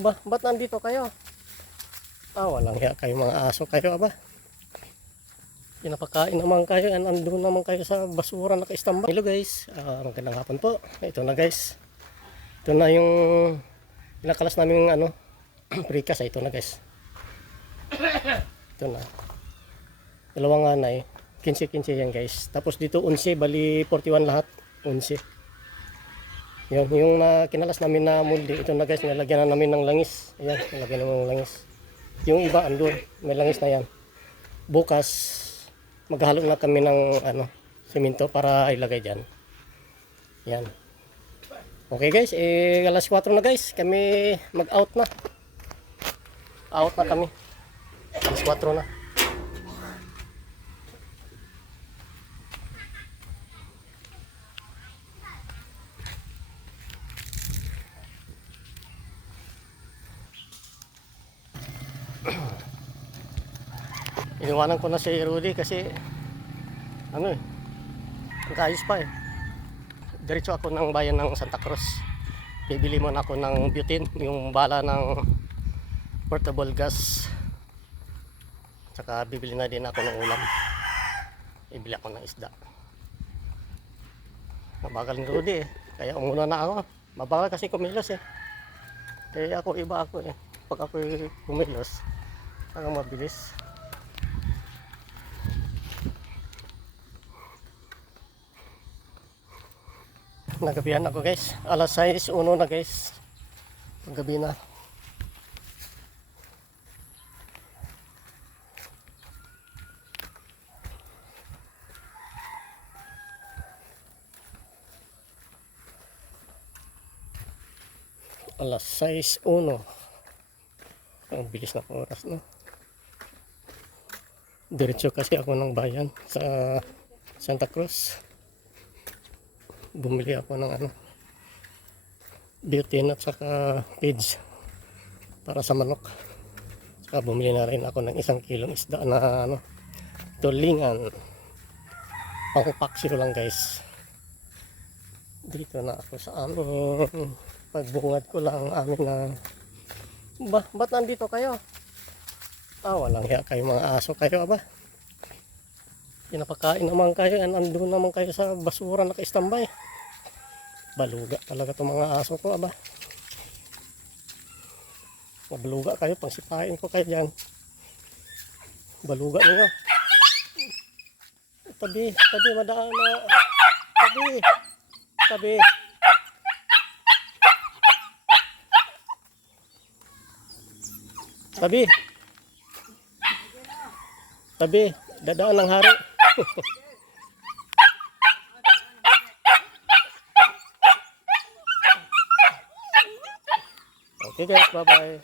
Ba't nandito kayo? Walang hiya kayo mga aso kayo, aba. Pinapakain naman kayo, andun naman kayo sa basura naka-standby. Hello guys, magandang hapon po. Ito na guys. Ito na yung pinakalas namin precast. Ito na guys. Ito na. Dalawang anay. 15-15 yan guys. Tapos dito 11, bali 41 lahat. 11. Yun, yung kinalas namin na molde. Ito na guys, nilagyan na namin ng langis. Ayan, nilagyan namin ng langis. Yung iba andun, may langis na yan. Bukas, maghalo na kami ng simento para ilagay dyan. Yan. Okay guys, alas 4 na guys. Kami mag-out na. Out na kami. Alas 4 na. Iniwanan ko na si Rudy kasi nag-ayos pa eh. Diretso ako ng bayan ng Santa Cruz. Bibili muna ako ng butane, yung bala ng portable gas. Tsaka bibili na din ako ng ulam. Ibili ako ng isda. Mabagal ni Rudy eh. Kaya umuna na ako. Mabagal kasi kumilos eh. Kaya iba ako eh. Pag ako kumilos, saka mabilis. Nagabihan ako guys. Alas 6:01 na guys. Gabi na. Alas 6:01. Ang bilis na oras no. Diretso kasi ako ng bayan sa Santa Cruz. Bumili ako ng butane at saka feeds para sa manok. Saka bumili na rin ako ng 1 kilong isda na tulingan. Pang-paksiro lang guys. Dito na ako sa pagbungad ko lang amin na ba't nandito kayo? Walang hiya kayo mga aso kayo, aba. Pinapakain naman kayo, andun naman kayo sa basura naka-standby. Baluga talaga itong mga aso ko, aba. Mabaluga kayo, pangsipain ko kayo dyan. Baluga ninyo. Tabi, madaan na. Tabi. Tabi, dadaan ng hari. Okay guys, bye bye.